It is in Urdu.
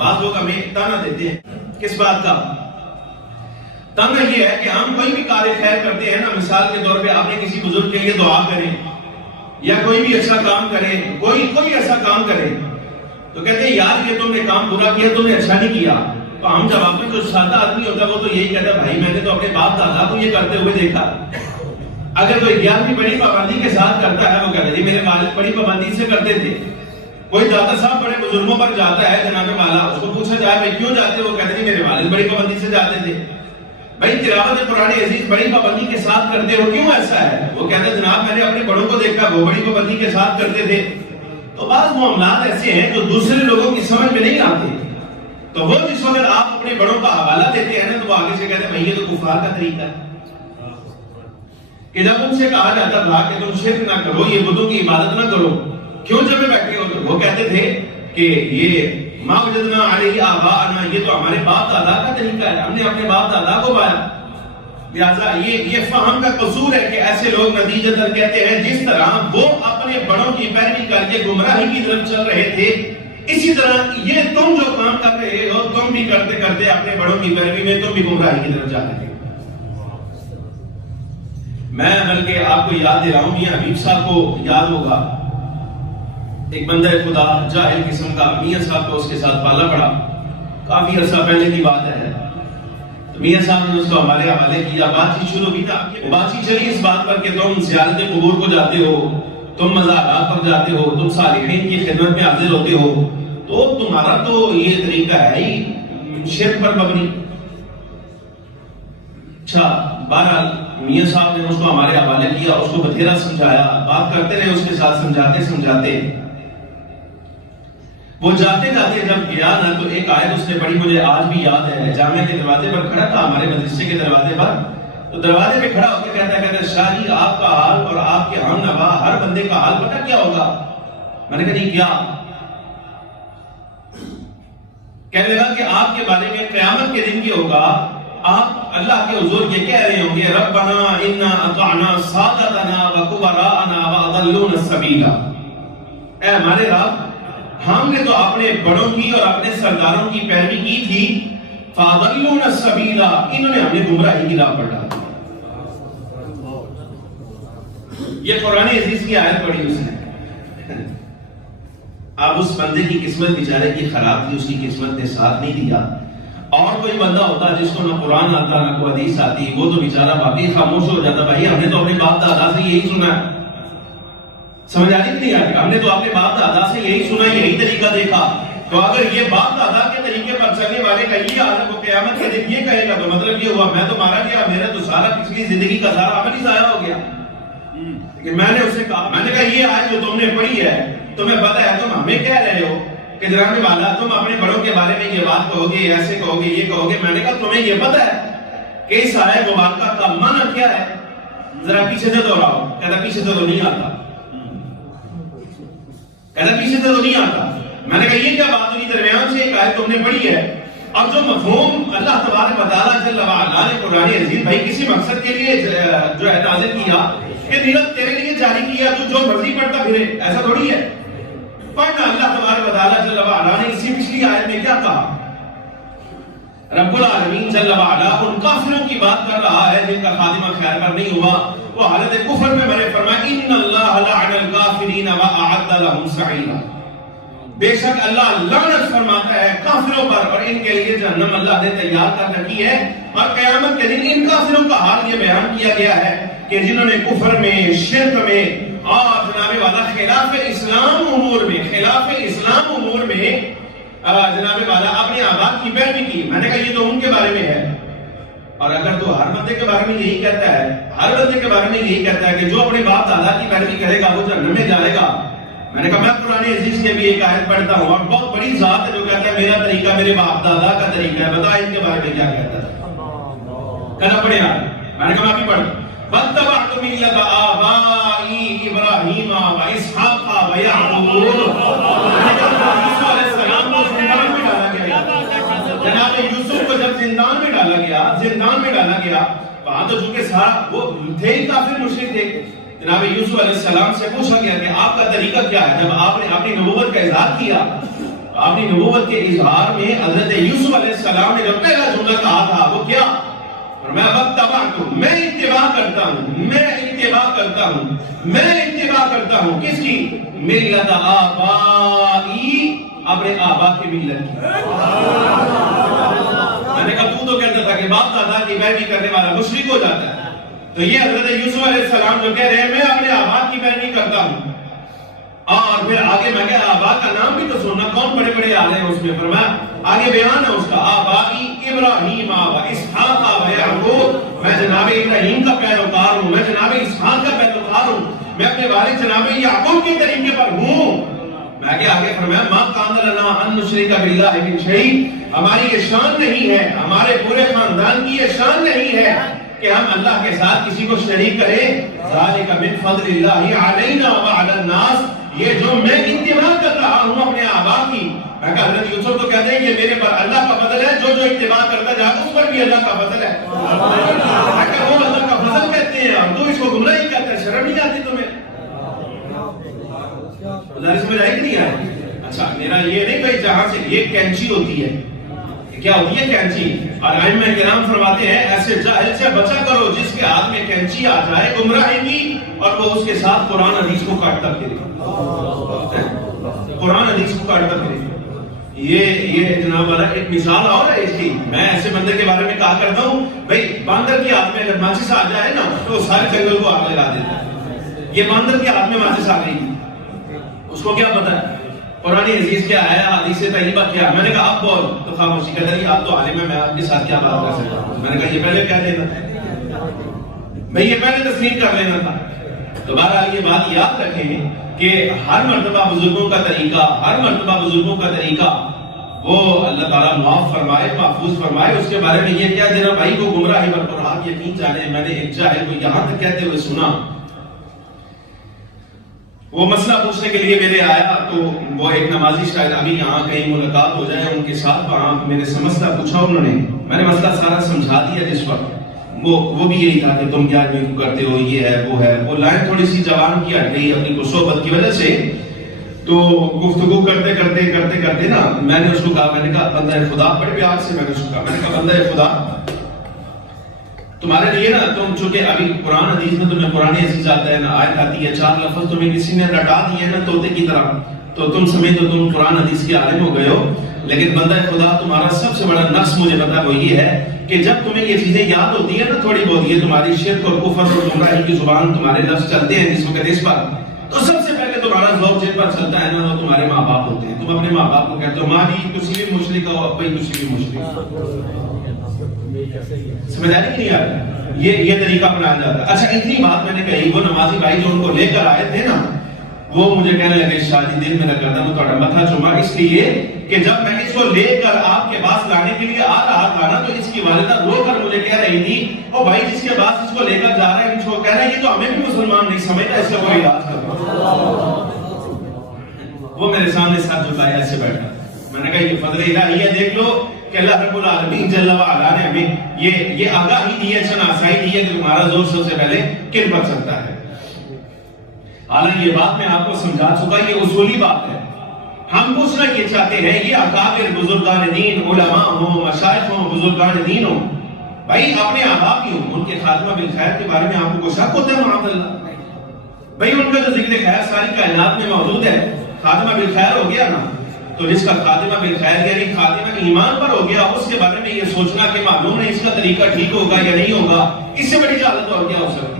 بعض لوگ ہمیں تانا دیتے ہیں کس بات کا؟ تانا یہ ہے کہ ہم کوئی بھی کار خیر کرتے ہیں نا، مثال کے طور پہ آپ نے کسی بزرگ کے لیے دعا کریں یا کوئی بھی اچھا کام کرے، کوئی ایسا کام کرے تو کہتے ہیں یار یہ تم نے کام برا کیا، تم نے اچھا نہیں کیا. تو ہم جواب میں جو سادہ آدمی ہوتا ہے وہ تو یہی کہتا ہے بھائی میں نے تو اپنے باپ دادا کو یہ کرتے ہوئے دیکھا. اگر کوئی 11ویں بڑی پابندی کے ساتھ کرتا ہے وہ کہتا ہے جی میرے والد بڑی پابندی سے کرتے تھے. کوئی دادا صاحب بڑے بزرگوں پر جاتا ہے جناب والا، اس کو پوچھا جائے بھائی کیوں جاتے وہ کہتے ہیں میرے والد بڑی پابندی سے جاتے تھے. بھائی تلاوت قرآن عزیز بڑی پابندی کے ساتھ کرتے ہو کیوں ایسا ہے؟ وہ کہتے ہیں جناب میں نے اپنے بڑوں کو دیکھا وہ بڑی پابندی کے ساتھ کرتے تھے. تو بعض معاملات ایسے ہیں جو دوسرے لوگوں کی سمجھ میں نہیں آتے، تو وہ جس وقت آپ اپنے بڑوں کا حوالہ دیتے ہیں نا تو وہ آگے سے کہتے ہیں بھائی یہ تو کفار کا طریقہ ہے. کہ جب ان سے کہا جاتا تھا کہ تم شرک نہ کرو، یہ بتوں کی عبادت نہ کرو، کیوں جب بیٹھے ہو؟ تو وہ کہتے تھے کہ یہ ما وجدنا علیہ آباءنا، یہ تو ہمارے باپ دادا کا طریقہ ہے، ہم نے اپنے باپ دادا کو پایا. لہذا یہ فہم کا قصور ہے کہ ایسے لوگ نتیجتاً کہتے ہیں جس طرح وہ اپنے بڑوں کی پیروی کر کے گمراہی کی طرف چل رہے تھے، اسی طرح یہ تم جو کام کر رہے ہو تم بھی کرتے کرتے اپنے بڑوں کی پیروی میں تم بھی گمراہی کی طرف جا رہے ہو. میں بلکہ آپ کو یاد دے رہا ہوں، میاں حبیب صاحب کو یاد ہوگا، ایک بندہ خدا جاہل قسم کا میاں صاحب کو اس کے ساتھ پالا پڑا، کافی عرصہ پہلے کی بات ہے. میاں صاحب نے اس کو ہمارے حوالے کیا، بات چیت شروع کی، بات چیت چلی اس بات پر کہ تم زیارت قبور کو جاتے ہو، تم مزارات پر جاتے ہو، تم صالحین کی خدمت میں حاضر ہوتے ہو، تو تمہارا تو یہ طریقہ ہے ہی شرک پر مبنی. اچھا بہرحال میاں صاحب نے اس کو ہمارے حوالے کیا، اس کو بتھیرا سمجھایا، بات کرتے رہے اس کے ساتھ سمجھاتے. وہ جاتے جاتے جب گیا نا تو ایک آیت اس نے پڑھی، مجھے آج بھی یاد ہے. جامعہ کے دروازے پر کھڑا تھا، ہمارے مدرسے کے دروازے پر، تو دروازے پہ کھڑا ہو کے کہتا ہے شاہ جی آپ کا حال اور آپ کے ہم نوا ہر بندے کا حال پتہ کیا ہوگا؟ میں نے کہا جی کیا؟ کہنے لگا کہ آپ کے بارے میں قیامت کے دن یہ ہوگا، آپ اللہ کے حضور یہ کہہ رہے ہوں گے ربنا انا اطعنا سادتنا وکبراءنا واضلونا السبیل، اے ہمارے رب ہم نے تو اپنے بڑوں کی اور اپنے سرداروں کی پیروی کی تھی، فاضلونا السبیل، انہوں نے ہمیں گمراہی کی راہ پر ڈالا. یہ قرآن عزیز کی آیت پڑھی اس نے. اب اس بندے کی قسمت بیچارے کی خراب تھی، اس کی قسمت نے ساتھ نہیں دیا. اور کوئی بندہ ہوتا جس کو نہ قرآن آتا نہ کوئی حدیث آتی، وہ تو بیچارہ باقی خاموش ہو جاتا، بھائی ہم نے تو اپنے باپ دادا سے یہی سنا ہے. سمجھ آئی نہیں آئی؟ ہم نے تو اپنے باپ دادا سے یہی سنا، یہی طریقہ دیکھا. تو اگر یہ باپ دادا کے طریقے پر چلنے والے کا یہ حالت کو قیامت کے دن یہ کہے گا تو مطلب یہ ہوا میں تو مارا گیا، میرا تو سارا پچھلی زندگی کا سارا عمل ہی ضائع ہو گیا. کہ میں نے اسے کہا، میں نے کہا یہ آیت جو تم نے پڑھی ہے تمہیں پتہ ہے تم ہمیں کہہ رہے ہو کہ جناب والا تم اپنے بڑوں کے بارے میں یہ بات کہو گے، ایسے کہو گے، یہ کہو گے. میں نے کہا تمہیں یہ پتہ ہے کہ اس آیت مبارکہ کا معنی کیا ہے؟ ذرا پیچھے سے دوہراؤ. کہتا پیچھے سے تو نہیں آتا، کہتا پیچھے سے تو نہیں آتا. میں نے کہا یہ کیا بات ہوئی درمیان سے ایک آیت تم نے پڑھی ہے. اب جو مفہوم اللہ تبارک و تعالیٰ جل وعلا نے قرآن عزیز بھائی کسی مقصد کے لیے جو ہے نازل کیا کہ نیت تیرے لیے جاری کیا، تو جو مرضی پڑھتا پھرے، ایسا تھوڑی ہے. پڑھنا اللہ تبارک و تعالیٰ جل وعلا نے اسی پچھلی آیت میں کیا کہا؟ رب العالمین جل وعلا ان کافروں کی بات کر رہا ہے جن کا خاتمہ خیر پر نہیں ہوا، وہ حالت کفر میں مرے. فرمایا ان اللہ لعن الکافرین واعد لهم سعیرا، بے شک اللہ لعنت فرماتا ہے کافروں پر اور ان کے لیے جہنم اللہ نے تیار کر رکھی ہے. اور قیامت کے دن ان کافروں کا حال یہ بیان کیا گیا ہے کہ جنہوں نے کفر میں، شرک میں اور جناب والا خلاف اسلام امور میں جناب والا اپنے آباد کی پیروی کی. میں نے کہا یہ تو ان کے بارے میں ہے. اور اگر تو ہر بندے کے بارے میں یہی کہتا ہے، ہر بندے کے بارے میں یہی کہتا ہے کہ جو اپنے باپ دادا کی پیروی کرے گا وہ جہنم میں جائے گا. میں نے کہا میں قرآن عزیز کے بھی ایک آیت پڑھتا ہوں اور بہت بڑی ذات ہے جو کہتا ہے میرا طریقہ میرے باپ دادا کا طریقہ ہے، بتا ان کے بارے میں کیا کہتا ہے. کہنا پڑے یار. میں نے کہا میں بھی پڑھ وَاتَّبَعْتُ مِلَّةَ آبَائِي إِبْرَاهِيمَ وَإِسْحَاقَ وَيَعْقُوبَ. جناب یوسف کو جب زندان میں ڈالا گیا وہاں تو چونکہ سارا وہ تھے ہی کافر مشرک تھے. جناب یوسف علیہ السلام سے پوچھا گیا کہ آپ کا طریقہ کیا ہے؟ جب آپ نے اپنی نبوت کا اظہار کیا آپ نے نبوت کے اظہار میں حضرت یوسف علیہ السلام نے جو پہلا جملہ کہا تھا وہ کیا؟ میں واتبعتم، میں اتباع کرتا ہوں، میں اتباع کرتا ہوں، میں اتباع کرتا ہوں کس کی؟ ملت آبائی، اپنے آبا کی ملت کی۔ میں نے کہا تو کہتا تھا کہ باپ دادا کی پیروی کرنے والا مشرک ہو جاتا ہے، تو یہ حضرت یوسف علیہ السلام جو کہہ رہے ہیں میں اپنے آبا کی پیروی کرتا ہوں۔ اور پھر آگے میں کہا آبا کا نام بھی تو سننا، کون بڑے بڑے آ رہے ہیں اس میں، فرمایا آگے بیان ہے اس کا، آبائی ابراہیم و اسحاق و یعقوب، میں جناب ابراہیم کا پیروکار ہوں، میں جناب اسحاق کا پیروکار ہوں، میں اپنے والد جناب یعقوب کے طریقے پر ہوں۔ میں کہ آگے فرمایا ما کان لنا ان نشرک باللہ من شیء، ہماری یہ شان نہیں ہے، ہمارے پورے خاندان کی یہ شان نہیں ہے کہ ہم اللہ کے ساتھ کسی کو شریک کریں، ذالک من فضل اللہ علینا وعلی الناس، یہ جو میں اتباع کر رہا ہوں اپنے آبا کی، میں کہا حضرت یوسف تو کہتے ہیں یہ میرے پر اللہ کا فضل ہے، جو جو اتباع کرتا جائے اس پر بھی اللہ کا فضل ہے۔ میں کہا وہ اللہ کا فضل کہتے ہیں اور تو اس کو گمراہی کہتے ہیں، شرم نہیں آتی تمہیں؟ اس میں رائے نہیں آئے۔ اچھا میرا یہ نہیں بھائی جہاں سے یہ کینچی ہوتی ہے، کیا ہوتی ہے کینچی؟ اور ائمہ کرام فرماتے ہیں ایسے جاہل سے بچا کرو جس کے ہاتھ میں کینچی آ جائے گمراہی کی، اور وہ اس کے ساتھ قرآن حدیث کو کاٹتا پھرے، قرآن حدیث کو کاٹتا پھرے۔ یہ جناب والا ایک مثال اور ہے اس کی، میں ایسے بندے کے بارے میں کہا کرتا ہوں بھائی باندر کے ہاتھ میں اگر ماچس آ جائے نا تو سارے جنگل کو آگ لگا دیتا ہے۔ یہ باندر کے ہاتھ میں ماچس آ گئی، اس کو کیا پتا ہے قرآن عزیز کیا ہے، حدیث طیبہ کیا؟ میں نے کہا آپ بول، تو خاموشی کہتا ہے آپ تو عالم ہے، میں آپ کے ساتھ کیا بات کر سکتا ہوں؟ میں نے کہا یہ پہلے کہہ دینا تھا بھائی، یہ پہلے تسلیم کر لینا تھا۔ تو بہرحال یہ بات یاد رکھیں کہ ہر مرتبہ بزرگوں کا طریقہ، ہر مرتبہ بزرگوں کا طریقہ وہ اللہ تعالیٰ معاف فرمائے، محفوظ فرمائے۔ اس کے بارے میں یہ کیا دینا بھائی کو گمراہی پر آپ یقین جانے، میں نے ایک جاہل کو یہاں تک کہتے ہوئے سنا، وہ مسئلہ پوچھنے کے لیے میرے آیا، تو وہ ایک نمازی شاید ابھی یہاں کہیں ملاقات ہو جائے ان کے ساتھ، وہاں میں نے مسئلہ پوچھا، انہوں نے میں نے مسئلہ سارا سمجھا دیا جس وقت، وہ بھی یہی تھا کہ تم کیا کرتے ہو، یہ ہے وہ ہے، وہ لائن تھوڑی سی جوان کی ہٹ گئی اپنی صحبت کی وجہ سے، تو گفتگو کرتے کرتے کرتے کرتے نا میں نے اس کو کہا، میں نے کہا بندہ خدا، بڑے پیار سے میں نے اس کو کہا، میں نے کہا بندہ خدا تمہارے لیے نا، تم چونکہ ابھی قرآن حدیث میں تمہیں قرآن عزیز آتا ہے نا، آیت آتی ہے، 4 لفظ تمہیں کسی نے رٹا دیے نا طوطے کی طرح، تو تم سمجھو تم قرآن حدیث کے عالم ہو گئے ہو، لیکن بندہ خدا تمہارا سب سے بڑا نقص مجھے پتا وہ یہ ہے کہ جب تمہیں یہ چیزیں یاد ہوتی ہیں نا تھوڑی بہت، یہ تمہاری شرک اور کفر اور گمراہی کی زبان تمہارے لفظ چلتے ہیں جس وقت اس پر، تو سب سے پہلے تمہارا ذوق جن پر چلتا ہے نا وہ تمہارے ماں باپ ہوتے ہیں۔ تم اپنے ماں باپ کو کہتے ہو ماں جی کسی بھی مشرک ہو، ابا کسی بھی مشرک، سمجھ آئی نہیں آ رہا؟ یہ طریقہ اپنایا جاتا ہے۔ اچھا اتنی بات میں نے کہی، وہ نمازی بھائی جو ان کو لے کر آئے تھے نا، وہ مجھے کہنے لگے شاہ جی دل میرا کرتا میں تھوڑا متھا چوما، اس لیے کہ جب میں اس کو لے کر آپ کے پاس لانے کے لیے آ رہا تھا نا، تو اس کی والدہ رو کر مجھے کہہ رہی تھی او بھائی جس کے پاس اس کو لے کر جا رہا ہے، اس کو کہہ رہا ہے یہ تو ہمیں بھی مسلمان نہیں سمجھتا، اس کا کوئی علاج کرو۔ وہ میرے سامنے ساتھ جھکائے ایسے بیٹھا، میں نے کہا یہ فضل الہی ہے، دیکھ لو کہ اللہ رب العالمین جل وعلا نے ہمیں یہ آگاہی دی ہے، شناسائی دی ہے کہ تمہارا زور سب سے پہلے کن پر سکتا ہے۔ حالانکہ یہ بات میں آپ کو سمجھا چکا، یہ اصولی بات ہے۔ ہم پوچھنا یہ چاہتے ہیں، یہ اکابر بزرگان دین، علماء ہوں، مشائخ ہوں، بزرگان دین ہوں، بھائی اپنے آبا کی ہوں، ان کے خاتمہ بالخیر کے بارے میں آپ کو کوئی شک ہوتا ہے؟ معاذ اللہ بھائی ان کا جو ذکر خیر ساری کائنات میں موجود ہے، خاتمہ بالخیر ہو گیا نا، تو جس کا خاتمہ بالخیر یعنی خاتمہ ایمان پر ہو گیا، اس کے بارے میں یہ سوچنا کہ معلوم نہیں اس کا طریقہ ٹھیک ہوگا یا نہیں ہوگا، اس سے بڑی جہالت اور کیا ہو سکتی ہے؟